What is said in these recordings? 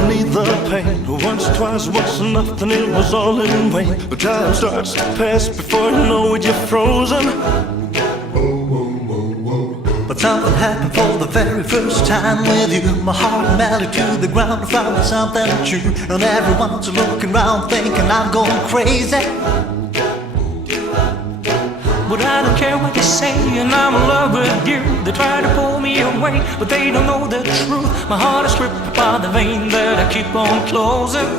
beneath the pain. Once, twice, once, nothing, it was all in vain. But time starts to pass before you know it, you're frozen. But something happened for the very first time with you. My heart melted to the ground, I found something true. And everyone's looking around thinking I'm going crazy. But I don't care what they say, and I'm in love with you. They try to pull me away, but they don't know the truth. My heart is ripped by the vein that I keep on closing.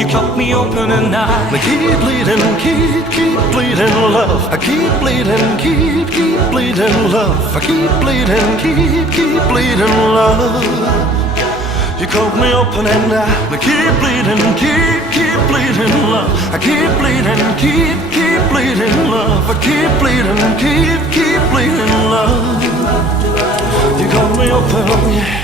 You cut me open and I keep bleeding, keep bleeding love. I keep bleeding, keep bleeding love. I keep bleeding, keep bleeding love. You cut me open and I keep bleeding, keep bleeding love. I keep bleeding, keep bleeding love. I keep bleeding, keep bleeding love. You cut me open, oh yeah.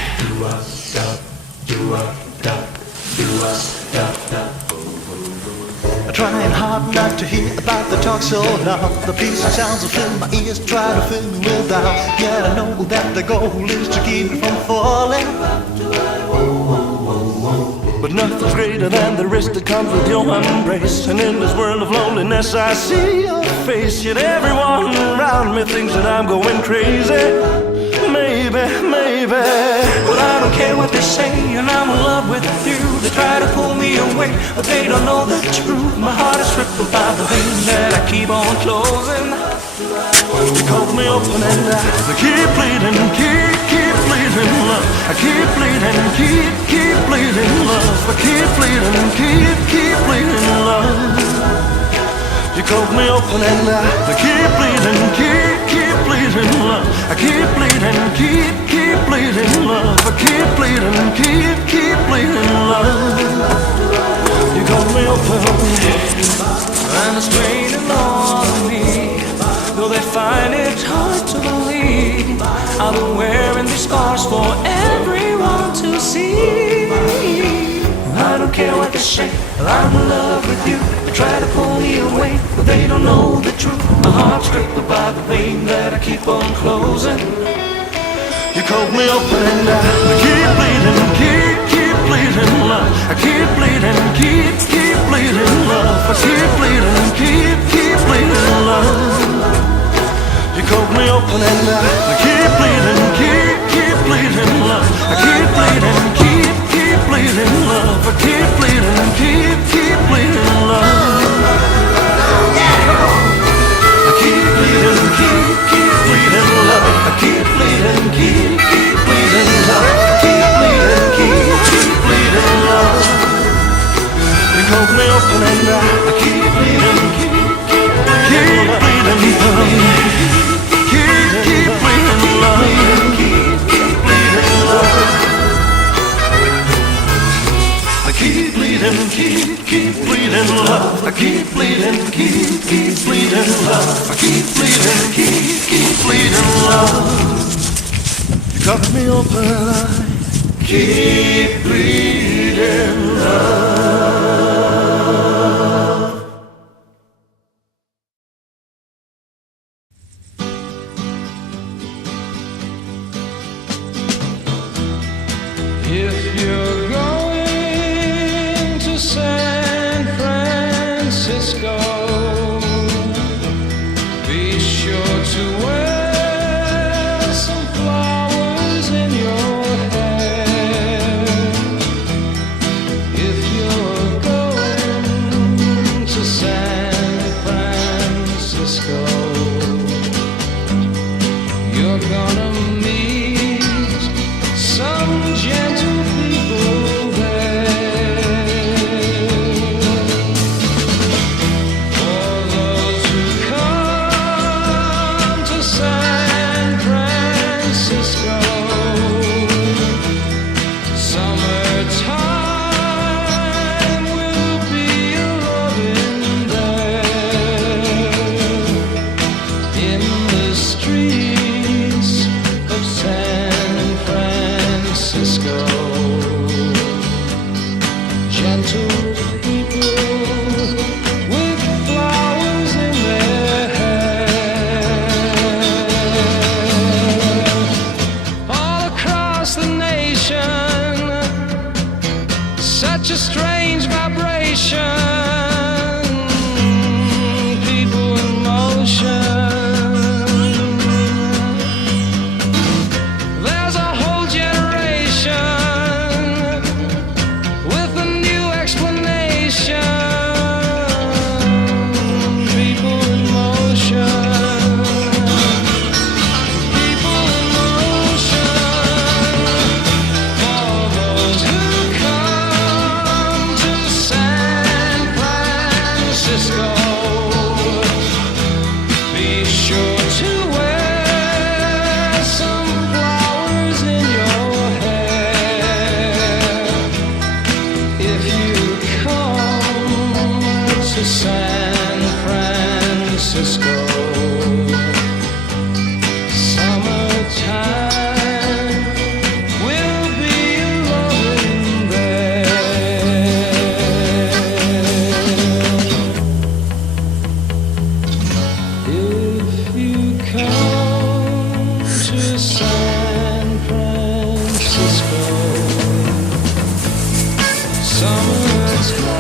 I'm trying hard not to hear about the talk so loud. The peace and sounds that fill my ears try to fill me with doubt. Yet I know that the goal is to keep me from falling. But nothing's greater than the risk that comes with your embrace. And in this world of loneliness I see your face. Yet everyone around me thinks that I'm going crazy. Maybe, but I don't care what they say, and I'm in love with you. They try to pull me away, but they don't know the truth. My heart is ripped by the vein that I keep on closing. You cut me open and I keep bleeding, keep bleeding love. I keep bleeding, keep bleeding love. I keep bleeding, keep bleeding love. You cut me open and I keep bleeding, keep bleeding love. I keep bleeding, keep bleeding love. I keep bleeding, keep bleeding love. You cut me open, and it's draining on me. Though they find it hard to believe, I've been wearing these scars for everyone to see. I don't care what they say, I'm in love with you. They try to pull me away, but they don't know the truth. My heart's gripped by the vein that I keep on closing. You cut me open and I keep bleeding, keep bleeding love. I keep bleeding, keep bleeding love. I keep bleeding, keep bleeding love. You cut me open and I keep bleeding, keep bleeding love. I keep bleeding, keep bleeding love. I keep bleeding, keep bleeding love. I keep bleeding, keep bleeding love. I keep bleeding, keep bleeding love. I keep bleeding, keep bleeding love. You cut me open and I keep bleeding, keep bleeding love. Keep bleeding love. Keep bleeding love. I keep bleeding, keep bleeding love. I keep bleeding, keep bleeding love. I keep bleeding, keep bleeding love. You cut me open, I keep bleeding love. If you're going to San Francisco, be sure to wear some flowers in your hair. If you're going to San Francisco, you're gonna meet some gentle people there. For those who come to San Francisco, summertime will be a loving there. In the streets of San Francisco, gentle people with flowers in their hair. All across the nation, to San Francisco. Summertime will be loving there. If you come to San Francisco, summertime